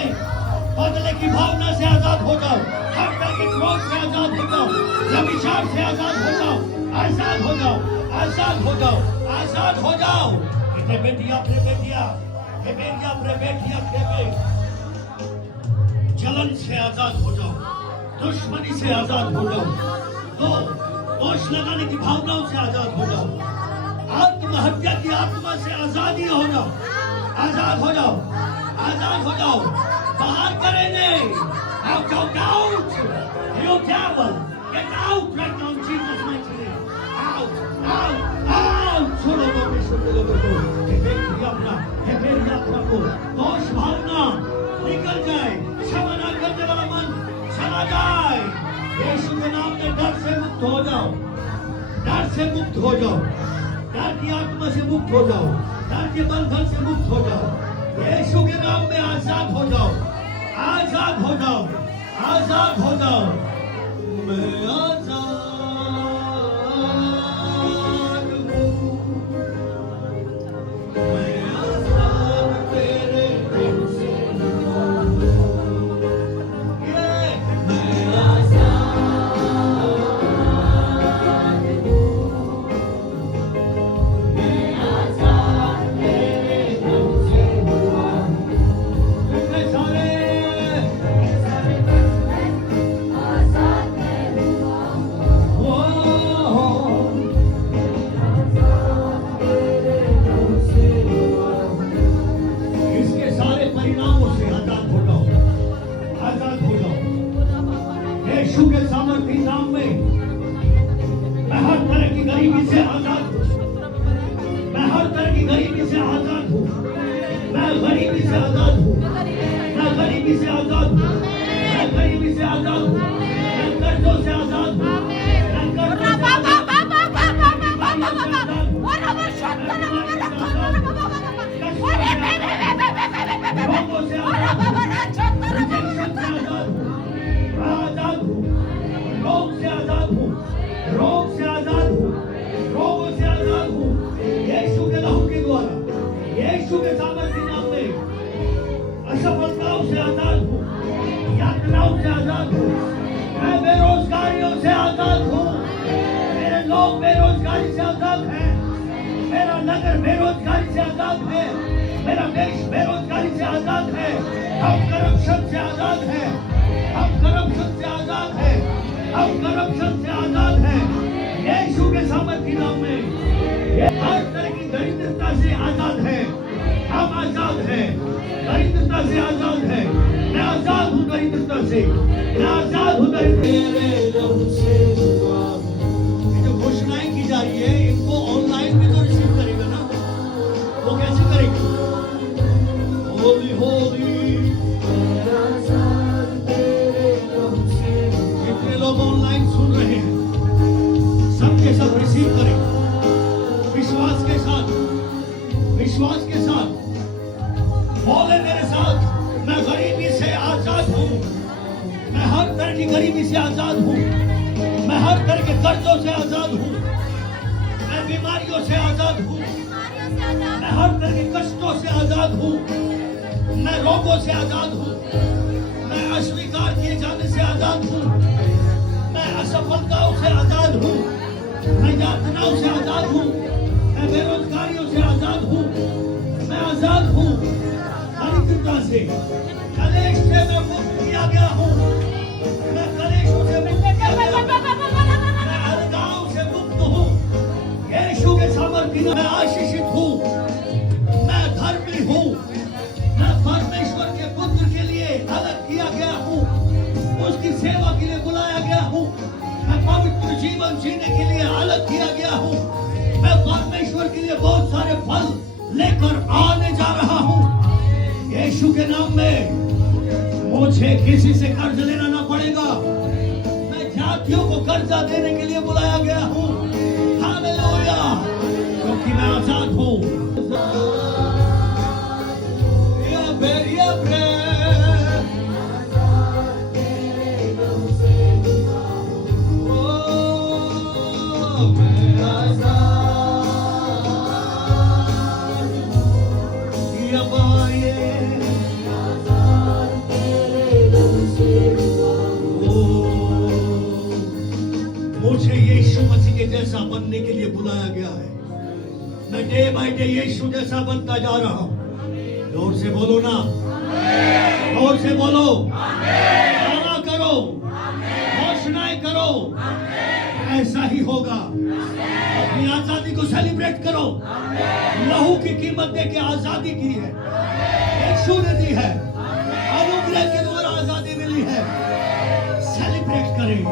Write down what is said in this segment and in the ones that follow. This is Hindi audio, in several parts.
में बदले की भावना से आजाद हो जाओ, हर तरह के क्रोध से आजाद हो जाओ, व्यभिचार से आजाद हो जाओ, आजाद हो जाओ, आजाद हो जाओ, आजाद हो जाओ। जलन से आजाद हो जाओ, दुश्मनी से आजाद हो जाओ, दोष लगाने की भावनाओं से आजाद हो जाओ, आत्महत्या की आत्मा से आजादी हो जाओ, आजाद हो जाओ, आजाद हो जाओ। बाहर करेंगे, out, out, out, you devil, get out right now in Jesus' mighty name, out, out, out। छोड़ो बाबे, छोड़ो बाबे, हे मेरी अपना को दोष भावना निकल जाए, क्षमा न करने वाला मन चला जाए। यीशु के नाम में डर से मुक्त हो जाओ, डर से मुक्त हो जाओ, डर की आत्मा से मुक्त हो जाओ, डर के बंधन से मुक्त हो जाओ। यीशु के नाम में आजाद हो जाओ, आजाद हो जाओ, आजाद हो जाओ। मैं आजाद हूँ, मैं आजाद तेरे प्रेम से हूँ, मैं आजाद हूँ, मैं आजाद तेरे प्रेम से हुआ। इतने सारे इसके सारे परिणामों से आजाद हो जाओ, आजाद हो जाओ। यीशु के सामर्थी नाम में मैं हर तरह की गरीबी से आजाद हूँ, मैं हर तरह की गरीबी से आजाद हूँ, मैं गरीबी से आजाद हूँ, मैं गरीबी से आजाद हूँ, मैं गरीबी से आजाद हूँ, मैं कर्जों से आजाद हूँ, मैं कर्जों से आजाद हूँ। यीशु के सामर्थ्य नाम में असफलताओं से आजाद हूँ, यातनाओं से आजाद हूँ, मैं बेरोजगारियों से आजाद हूँ, मेरे लोग बेरोजगारी से आजाद हैं, मेरा नगर बेरोजगारी से आजाद है, मेरा देश बेरोजगारी से आजाद है। हम करप्शन से आजाद है, हम करप्शन से आजाद है, हम करप्शन से आजाद है। यीशु के सामर्थ्य नाम में हर तरह की दरिद्रता से आजाद है, हम आजाद हैं, दरिद्रता से आजाद है। मैं आजाद हूँ दरिद्रता से, मैं आजाद हूँ दरिद्रता से। ये जो घोषणाएं की जा रही है, इनको ऑनलाइन भी तो रिसीव करेगा ना, वो कैसे करेगा? होली होली, जितने लोग ऑनलाइन सुन रहे हैं, सबके सब रिसीव करें विश्वास के साथ, विश्वास के साथ बोले मेरे साथ, मैं गरीबी से आजाद हूँ, मैं हर तरह की गरीबी से आजाद हूँ, मैं हर तरह के कर्जों से आजाद हूँ, मैं बीमारियों से आजाद हूँ, मैं हर तरह के कष्टों से आजाद हूँ, मैं रोगों से आजाद हूँ, मैं अस्वीकार किए जाने से आजाद हूँ, मैं असफलताओं से आजाद हूँ, मैं यातनाओं से आजाद हूँ, मैं बेरोजगारियों से आजाद हूँ, मैं आजाद हूँ दरिद्रता से, कलेश से मैं मुक्त किया गया हूँ, मैं कलेशों से मुक्त किया गया हूँ, मैं अलगाव से मुक्त हूँ। यीशु के सामर्थ्य में मैं आशीषित हूँ, मैं धर्मी हूँ, मैं परमेश्वर के पुत्र के लिए अलग किया गया हूँ, उसकी सेवा के लिए बुलाया गया हूँ, मैं पवित्र जीवन जीने के लिए अलग किया गया हूँ, मैं परमेश्वर के लिए बहुत सारे फल लेकर आने जा रहा हूँ। यीशु के नाम में मुझे किसी से कर्ज लेना ना पड़ेगा, मैं जातियों को कर्जा देने के लिए बुलाया गया हूँ। हालेलुया, क्योंकि मैं आजाद हूँ। मुझे यीशु मसीह के जैसा बनने के लिए बुलाया गया है। मैं डे बाय डे यीशु जैसा बनता जा रहा हूं। जोर से बोलो ना, जोर से बोलो, दावा करो, घोषणाएं करो, ऐसा ही होगा। अपनी आजादी को सेलिब्रेट करो। लहू की कीमत दे के आजादी की है, यीशु ने दी है, अनुग्रह के द्वारा आजादी मिली है। सेलिब्रेट करें,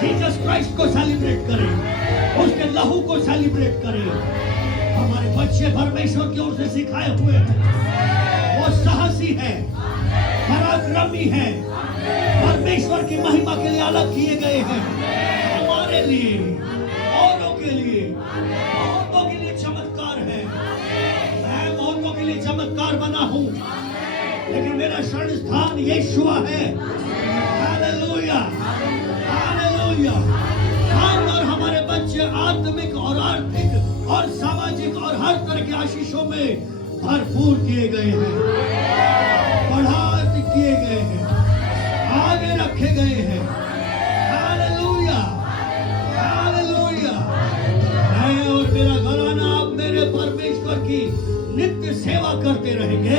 जीसस क्राइस्ट को सेलिब्रेट करें, उसके लहू को सेलिब्रेट करें। हमारे बच्चे परमेश्वर की ओर से सिखाए हुए हैं, वो साहसी है, पराक्रमी है, परमेश्वर की महिमा के लिए अलग किए गए हैं। हमारे लिए, औरों के लिए, बहुतों के लिए चमत्कार है। मैं बहुतों के लिए चमत्कार बना हूं, लेकिन मेरा शरण स्थान यीशुआ है। Hallelujah, hallelujah. हम और हमारे बच्चे आत्मिक और आर्थिक और सामाजिक और हर तरह की आशीषों में भरपूर किए गए हैं, बढ़ा किए गए हैं, आगे रखे गए हैं। Hallelujah, hallelujah. मैं और मेरा घराना अब मेरे परमेश्वर की नित्य सेवा करते रहेंगे,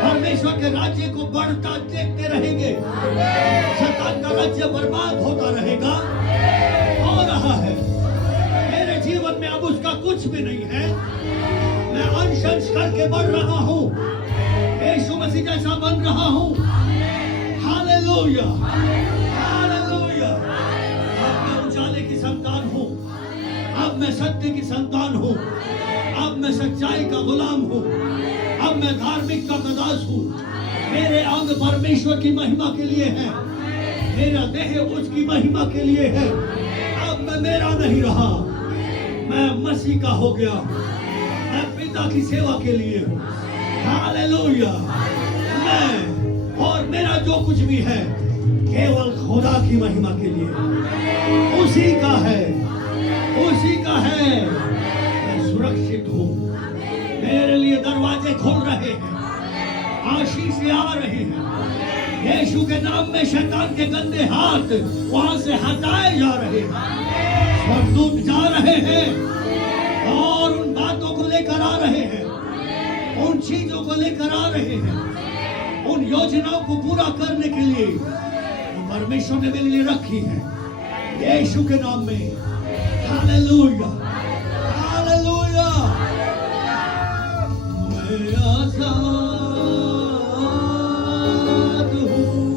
परमेश्वर के राज्य को बढ़ता देखते रहेंगे। शैतान का राज्य बर्बाद होता रहेगा, हो रहा है। मेरे जीवन में अब उसका कुछ भी नहीं है। मैं अंश अंश करके बढ़ रहा हूँ, यीशु मसीह जैसा बन रहा हूँ। Hallelujah, hallelujah. अब मैं उजाले की संतान हूँ, अब मैं सत्य की संतान हूँ, अब मैं सच्चाई का गुलाम हूँ, अब मैं धार्मिक का कदास हूँ। मेरे अंग परमेश्वर की महिमा के लिए है, मेरा देह उसकी महिमा के लिए है। अब मैं मेरा नहीं रहा, मैं मसीह का हो गया। मैं पिता की सेवा के लिए हूँ। हालेलुया। मैं और मेरा जो कुछ भी है केवल खुदा की महिमा के लिए, उसी का है, उसी का है। मैं सुरक्षित हूँ, मेरे लिए दरवाजे खुल रहे हैं, आशीष आ रहे हैं। यीशु के नाम में शैतान के गंदे हाथ वहां से हटाए जा रहे हैं। स्वर्गदूत जा रहे हैं और उन बातों को लेकर आ रहे हैं, उन चीजों को लेकर आ रहे हैं, उन योजनाओं को पूरा करने के लिए जो परमेश्वर ने मेरे लिए रखी है, यीशु के नाम में। Hallelujah, hallelujah. मैं आजाद हूँ,